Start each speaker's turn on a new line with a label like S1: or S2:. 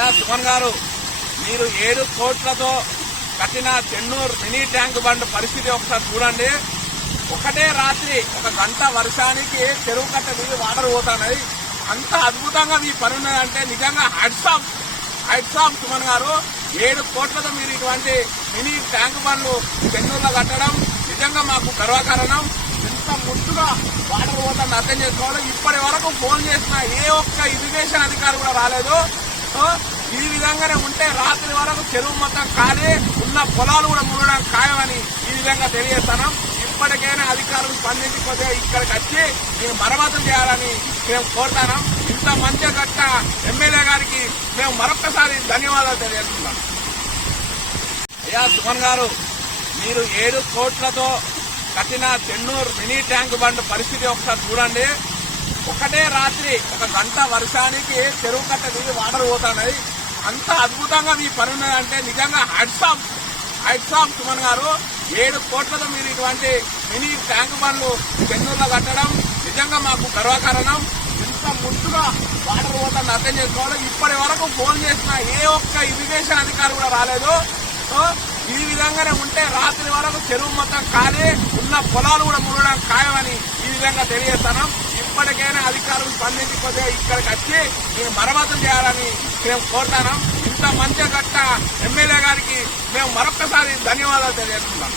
S1: అయ్యా సుమన్ గారు మీరు ఏడు కోట్లతో కట్టిన చెన్నూరు మినీ ట్యాంక్ బండ్ పరిస్థితి ఒకసారి చూడండి. ఒకటే రాత్రి ఒక గంట వర్షానికి చెరువు కట్ట దిగి వాటర్ పోతున్నాయి. అంత అద్భుతంగా మీ పని ఉన్నదంటే నిజంగా హెడ్సాప్ హెడ్సాప్ సుమన్ గారు ఏడు కోట్లతో మీరు ఇటువంటి మినీ ట్యాంక్ బండ్లు చెన్నూరులో కట్టడం నిజంగా మాకు గర్వకారణం. ఎంత ముద్దుగా వాటర్ పోతాన్ని అర్థం చేసుకోవాలి. ఇప్పటి వరకు ఫోన్ చేసిన ఏ ఒక్క ఇరిగేషన్ అధికారి కూడా రాలేదు. సో ఈ విధంగానే ఉంటే రాత్రి వరకు చెరువు మొత్తం ఖాళీ ఉన్న పొలాలు కూడా మునడం ఖాయమని ఈ విధంగా తెలియజేస్తాను. ఇప్పటికైనా అధికారులు స్పందించకపోతే ఇక్కడికి వచ్చి మేము మరమ్మతులు చేయాలని మేము కోరుతాను. ఇంత మంచి కట్ట ఎమ్మెల్యే గారికి మేము మరొక్కసారి ధన్యవాదాలు తెలియజేస్తున్నాం. అయ్యా సుమన్ గారు మీరు ఏడు కోట్లతో కట్టిన చెన్నూరు మినీ ట్యాంక్ బండ్ పరిస్థితి ఒకసారి చూడండి. ఒకటే రాత్రి ఒక గంట వర్షానికి చెరువు కట్ట నీళ్ళు వాటర్ పోతున్నాయి. అంత అద్భుతంగా మీ పని ఉన్నదంటే నిజంగా హెడ్సాప్ హెడ్సాప్ సుమన్ గారు ఏడు కోట్లతో మీరు ఇటువంటి మినీ ట్యాంక్ బండ్లు చెన్నూరులో కట్టడం నిజంగా మాకు గర్వకారణం. ఎంత ముందుగా వాటర్ పోతాన్ని అర్థం చేసుకోవాలి. ఇప్పటి వరకు ఫోన్ చేసిన ఏ ఒక్క ఇరిగేషన్ అధికారి కూడా రాలేదు. సో ఈ విధంగానే ఉంటే రాత్రి వరకు చెరువు మొత్తం ఖాళీ ఉన్న పొలాలు కూడా మునగడం ఖాయమని ఈ విధంగా తెలియజేస్తాను. ఇప్పటికైనా అధికారులు స్పందించకపోతే ఇక్కడికి వచ్చి మేము మరమ్మతులు చేయాలని మేము కోరుతాను ఇంత మంచి గట్ట ఎమ్మెల్యే గారికి మేము మరొకసారి ధన్యవాదాలు తెలియజేస్తున్నాం.